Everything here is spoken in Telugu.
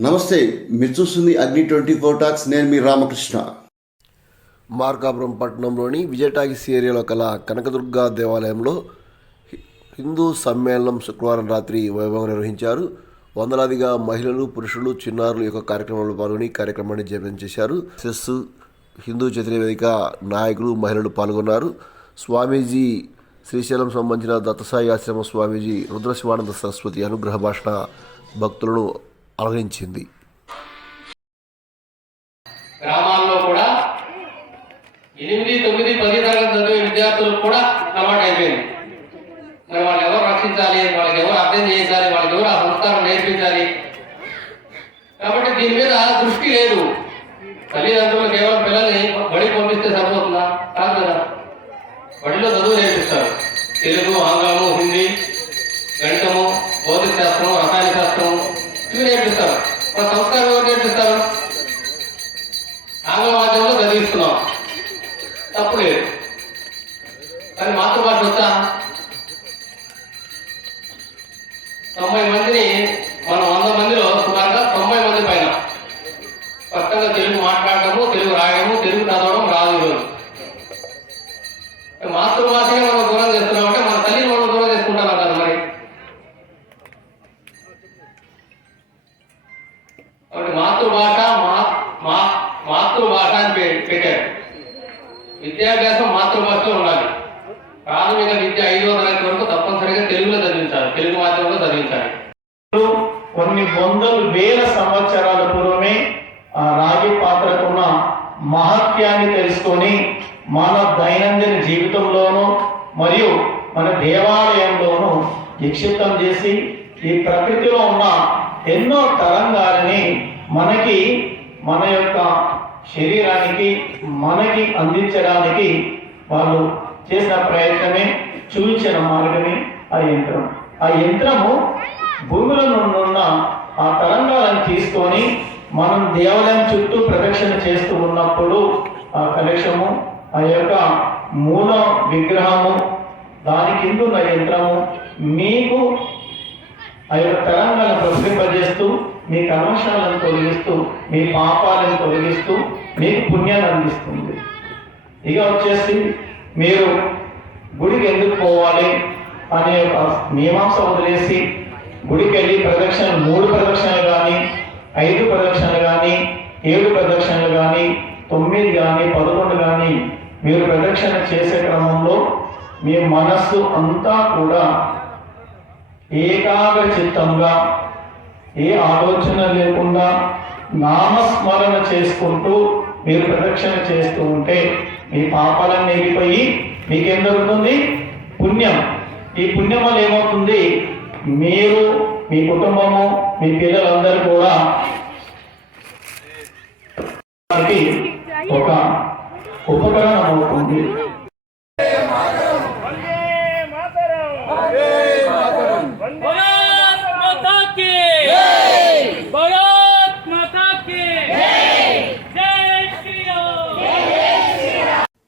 నమస్తే మీరు చూస్తుంది అగ్ని ట్వంటీ ఫోర్ టాక్స్ నేను మీ రామకృష్ణ. మార్కాపురం పట్టణంలోని విజయటాగిస్ ఏరియాలో కల కనకదుర్గ దేవాలయంలో హిందూ సమ్మేళనం శుక్రవారం రాత్రి వైభవం నిర్వహించారు. వందలాదిగా మహిళలు పురుషులు చిన్నారులు యొక్క కార్యక్రమంలో పాల్గొని కార్యక్రమాన్ని జపం చేశారు. సెస్ హిందూ చతుర్వేదిక నాయకులు మహిళలు పాల్గొన్నారు. స్వామీజీ శ్రీశైలం సంబంధించిన దత్తసాయి ఆశ్రమ స్వామీజీ రుద్రశివానంద సరస్వతి అనుగ్రహ భాషణ భక్తులను అలరించింది గ్రామాల్లో కూడా ఎనిమిది తొమ్మిది పది తరగతి చదివే విద్యార్థులకు కూడా అలవాటు అయిపోయింది. మరి వాళ్ళు ఎవరు రక్షించాలి? వాళ్ళకి ఎవరు అర్థం చేయించాలి? వాళ్ళకి ఎవరు ఆ సంస్కారం నేర్పించాలి? కాబట్టి దీని మీద దృష్టి లేదు. తల్లిదండ్రులు కేవలం పిల్లల్ని బడి పంపిస్తే సరిపోతుందా? కాదు కదా. బడిలో చదువు నేర్పిస్తారు. తెలుగు ఆంగ్లము హిందీ ఒక సంస్కారం ఎవరు నేర్పిస్తారు? ఆంగ్ల మాధ్యమంలో చదివిస్తున్నాం. తప్పు లేదు. కానీ మాతృభాష వచ్చా? తొంభై మందిని మనం వంద మందిలో సుమారుగా తొంభై మంది పైన. స్పష్టంగా తెలుగు మాట్లాడటము తెలుగు రాయడము తెలుగు చదవడం రాదు ఈరోజు. మాతృభాషనే కాబట్టి మాతృభాష మా మా మాతృభాష అని పెట్టారు. విద్యాభ్యాసం మాతృభాషలో ఉండాలి. ప్రాథమిక విద్య ఐదో తరగతి వరకు తప్పనిసరిగా తెలుగులో చదివించాలి. తెలుగు మాధ్యమంలో చదివించాలి. కొన్ని వందలు వేల సంవత్సరాల పూర్వమే ఆ రాగి పాత్రకున్న మహత్యాన్ని తెలుసుకొని మన దైనందిన జీవితంలోనూ మరియు మన దేవాలయంలోనూ నిక్షిప్తం చేసి ఈ ప్రకృతిలో ఉన్న ఎన్నో తరంగాలని మనకి మన యొక్క శరీరానికి మనకి అందించడానికి వాళ్ళు చేసిన ప్రయత్నమే చూపించిన మార్గమే ఆ యంత్రం. ఆ యంత్రము భూమిలో నుండున్న ఆ తరంగాలను తీసుకొని మనం దేవాలయం చుట్టూ ప్రదక్షిణ చేస్తూ ఉన్నప్పుడు ఆ కలక్షము ఆ యొక్క మూల విగ్రహము దాని కింద ఉన్న యంత్రము మీకు ఆ యొక్క తరంగాలను ప్రసరింపజేస్తూ మీ కల్మషాలను తొలగిస్తూ మీ పాపాలను తొలగిస్తూ మీకు పుణ్యాన్ని అందిస్తుంది. ఇక వచ్చేసి మీరు గుడికి ఎందుకు పోవాలి అనే ఒక మీమాంస వదిలేసి గుడికి వెళ్ళి ప్రదక్షిణ మూడు ప్రదక్షిణలు కానీ ఐదు ప్రదక్షిణలు కానీ ఏడు ప్రదక్షిణలు కానీ తొమ్మిది కానీ పదకొండు కానీ మీరు ప్రదక్షిణ చేసే క్రమంలో మీ మనస్సు అంతా కూడా ఏకాగ్ర చిత్తంగా ఏ ఆలోచన లేకుండా నామస్మరణ చేసుకుంటూ మీరు ప్రదక్షిణ చేస్తూ ఉంటే మీ పాపాలన్నీ ఎగిపోయి మీకేం దొరుకుతుంది పుణ్యం. ఈ పుణ్యం వల్ల ఏమవుతుంది? మీరు మీ కుటుంబము మీ పిల్లలందరూ కూడా ఒక ఉపకరణం అవుతుంది